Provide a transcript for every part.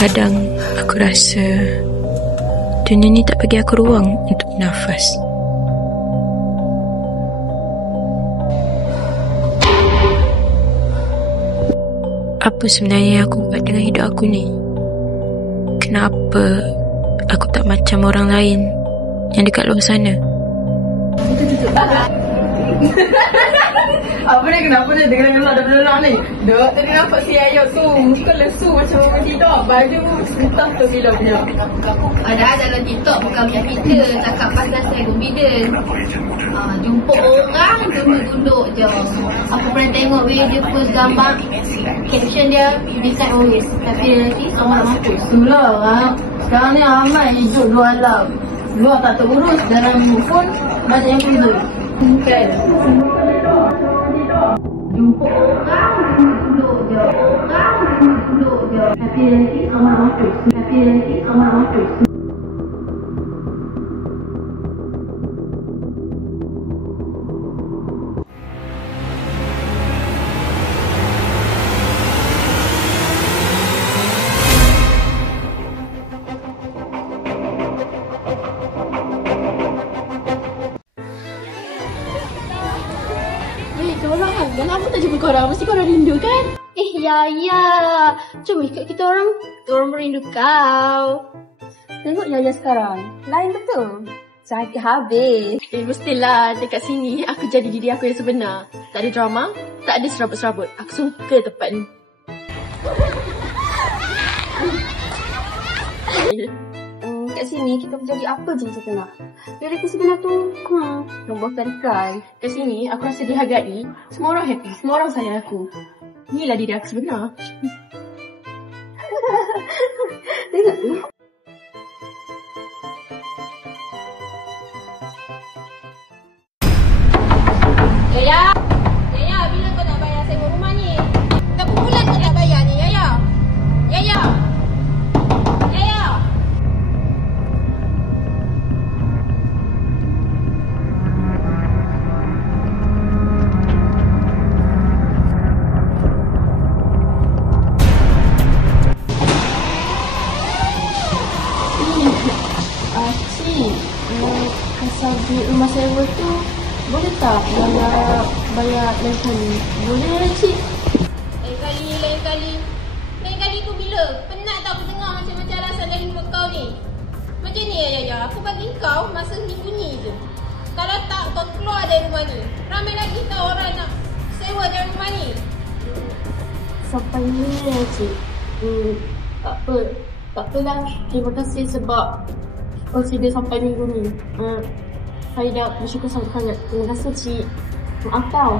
Kadang aku rasa dunia ni tak bagi aku ruang untuk bernafas. Apa sebenarnya aku buat dengan hidup aku ni? Kenapa aku tak macam orang lain yang dekat luar sana? Apa ni, kenapa dia dengar gelak daripada gelak ni? Dok, tadi nampak si Ayah tu muka lesu macam orang tidur. Baju entah tu bila punya. Ada dalam TikTok bukan macam kita cakap pasal saya confident. Jumpa orang duduk je. Aku pernah tengok dia post gambar, caption dia dekat always, tapi nanti sama mampus. Itulah sekarang ni ramai hidup luar alam. Luar tak terurus, dalam pun banyak yang tidur. Kan? Jumpa orang duduk je. Tapi nanti sama mampus. Korang, dah lama tak jumpa korang. Mesti korang rindu kan? Ya. Cuma ikut kita orang merindu kau. Tengok Yaya sekarang. Lain betul. Sakit habis. Mestilah dekat sini aku jadi diri aku yang sebenar. Tak ada drama, tak ada serabut-serabut. Aku suka tempat ni. Kat sini kita menjadi apa je kita nak. Diri sebenar tu nombor tarikan. Kat sini aku rasa dihargai. Semua orang happy, semua orang sayang aku. Inilah diri aku sebenar. Tengok tu. Yaya, bila kau nak bayar sewa rumah ni? Berapa bulan kau tak bayar ni, Yaya? Asal duit rumah sewa tu boleh tak bayar lain kali? Boleh cik? Lain kali tu bila? Penat tak aku dengar macam-macam alasan dari mulut kau ni. Macam ni Yaya, aku bagi kau masa ni je. Kalau tak kau keluar dari rumah ni. Ramai lagi tau orang nak sewa dari rumah ni. Sampai ni cik. Tak apalah. Terima kasih sebab consider sampai minggu ni. Saya dah bersyukur sangat-sangat. Terima kasih cik. Maaf tau.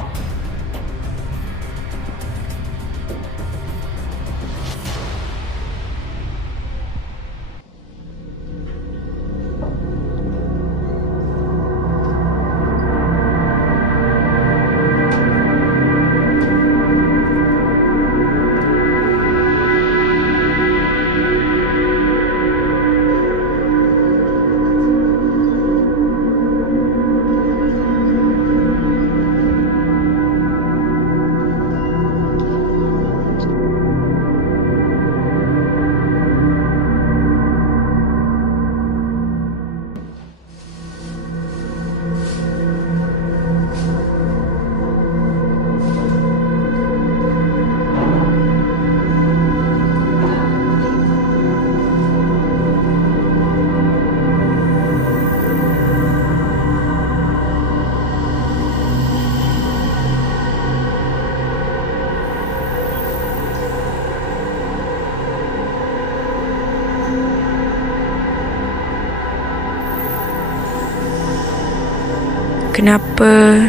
Kenapa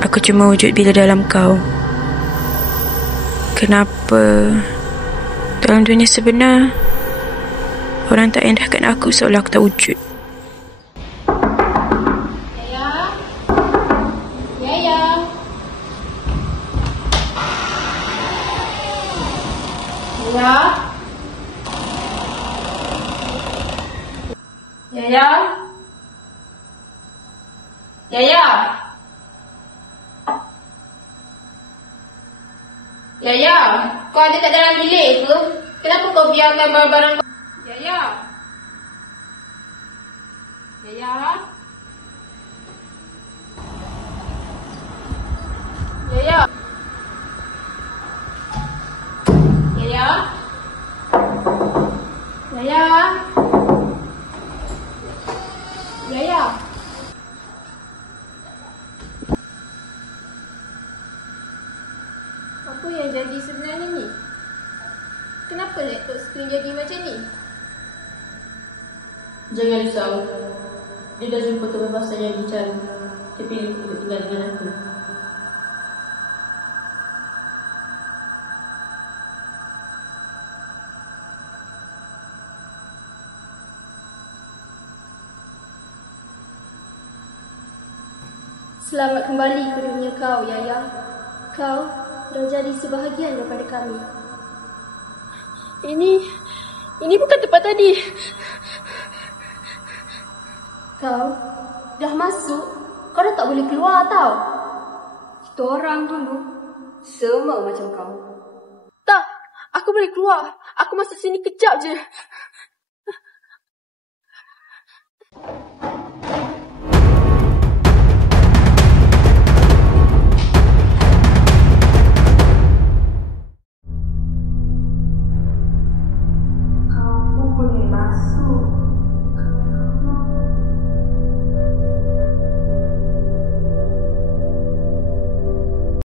aku cuma wujud bila dalam kau? Kenapa dalam dunia sebenar orang tak endahkan aku seolah aku tak wujud? Yaya? Yaya? Yaya? Yaya, kau ada kat dalam bilik ke? Kenapa kau biarkan barang-barang kau? Yaya? Yaya? Yaya? Yaya? Yaya? Yaya? Apa yang jadi sebenarnya ni? Kenapa laptop skrin jadi macam ni? Jangan risau. Dia dah jumpa kebebasan yang dicari. Dia pilih untuk tinggal dengan aku. Selamat kembali ke dunia kau, Yaya. Kau dah jadi sebahagian daripada kami. Ini bukan tempat tadi. Kau dah masuk, kau dah tak boleh keluar tau. Kita orang dulu sama macam kau. Tak, aku boleh keluar. Aku masuk sini kejap je.